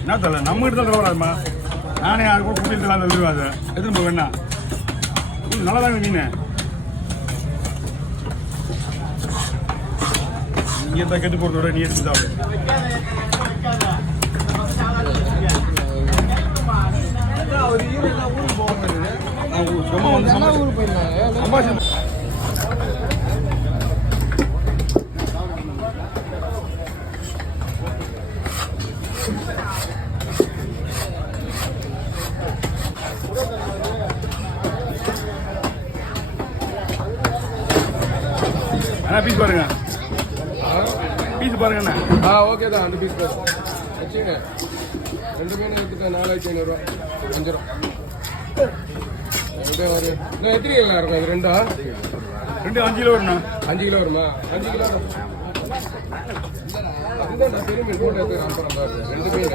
என்ன தலை நம்ம கிட்ட தான் வராதுமா. நானே யாரு கூட குட்டிட்டு தான் எழுதுவாது எதுவும் போய் வேணா நல்லா தாங்க மீன் இங்கே தான் கெட்டு போகிறத விட நீ எடுத்து தான் சும்மா வந்து ஊருக்கு போயிருந்தாங்க. பீஸ் பாருங்க பீஸ் பாருங்க ஓகே தான் அந்த பீஸ் பாரு வச்சுங்க 2 மீன் எடுத்துட்டு 4500 கொஞ்சம் ஒரு எத்தனை கிலோ இருக்கும் அது ரெண்டு 5 கிலோ வரும்ண்ணா 5 கிலோ வருமா 5 கிலோ அதுதான் பெரிய மீன் போட்டு எடுத்து அனுப்புறேன் பாரு 2 மீன்